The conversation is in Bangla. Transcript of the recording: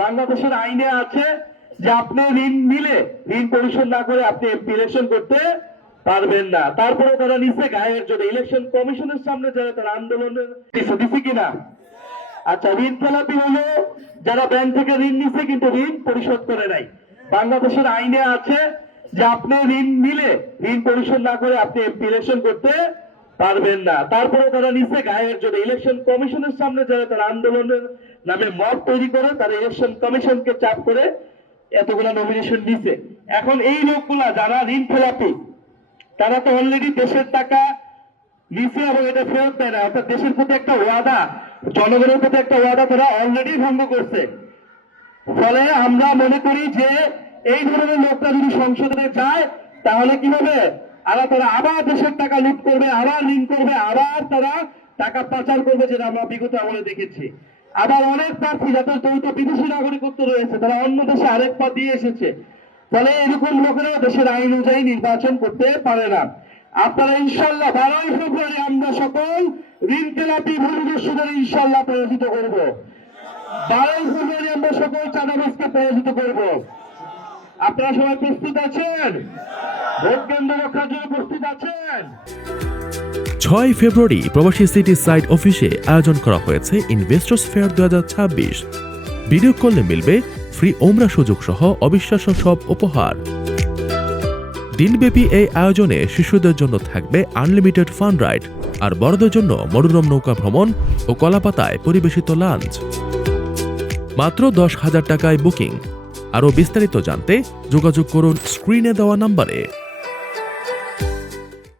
বাংলাদেশের আইনে আছে যে আপনি ঋণ নিলে ঋণ পরিশোধ না করে আপনি এমপি ইলেকশন করতে পারবেন না। তারপরে তারা নিচে গায়ের জন্য ইলেকশন কমিশনের সামনে যারা তারা আন্দোলনের দিছে কিনা? আচ্ছা, ঋণ খেলাপি হলো যারা ব্যাংক থেকে ঋণ নিছে কিন্তু ঋণ পরিশোধ করে নাই। বাংলাদেশের আইনে আছে যে আপনি ঋণ নিলে ঋণ পরিশোধ না করে আপনি এমপি ইলেকশন করতে পারবেন না। তারপরে তারা নিচে গায়ের জন্য ইলেকশন কমিশনের সামনে যারা তারা আন্দোলনের নামে মব তৈরি করে তারা ইলেকশন কমিশনকে চাপ করে এতগুলা নমিনেশন নিছে। এখন এই লোকগুলা যারা ঋণ খেলাপি তারা তো অলরেডি দেশের টাকা নিচে এবং এটা ফেরত দেয় না, অর্থাৎ দেশের প্রতি একটা ওয়াদা, জনগণের প্রতি একটা ওয়াদা তারা অলরেডি ভঙ্গ করছে। ফলে আমরা মনে করি যে এই ধরনের লোকটা যদি সংসদে যায় তাহলে কি হবে, তারা আবার দেশের টাকা লুট করবে, আবার ঋণ করবে, আবার তারা টাকা পাচার করবে, যেটা আমরা বিগত আমলে দেখেছি। আবার অনেক প্রার্থী যাদের দ্বৈত বিদেশি নাগরিকত্ব রয়েছে তারা অন্য দেশে আরেক পদ দিয়ে এসেছে। ফলে এরকম লোকেরা দেশের আইন অনুযায়ী নির্বাচন করতে পারে না। আপনারা ইনশাল্লাহ 12ই ফেব্রুয়ারি আমরা সকল ঋণ খেলাপি ভূমিদস্যুদের ইনশাল্লাহ পরাজিত করব। 12ই ফেব্রুয়ারি আমরা সকল চাঁদাবাজকে পরাজিত করব। আপনারা সবাই প্রস্তুত আছেন? ভোট কেন্দ্র রক্ষার জন্য প্রস্তুত আছেন? 6 ফেব্রুয়ারি প্রবাসী সিটি সাইট অফিসে আয়োজন করা হয়েছে ইনভেস্টর্স ফেয়ার 2026। ভিডিও কলে মিলবে ফ্রি ওমরা সুযোগ সহ অবিশ্বাস্য সব উপহার। দিনব্যাপী এই আয়োজনে শিশুদের জন্য থাকবে আনলিমিটেড ফান রাইড, আর বড়দের জন্য মনোরম নৌকা ভ্রমণ ও কলাপাতায় পরিবেশিত লাঞ্চ। মাত্র 10,000 টাকায় বুকিং। আরও বিস্তারিত জানতে যোগাযোগ করুন স্ক্রিনে দেওয়া নাম্বারে।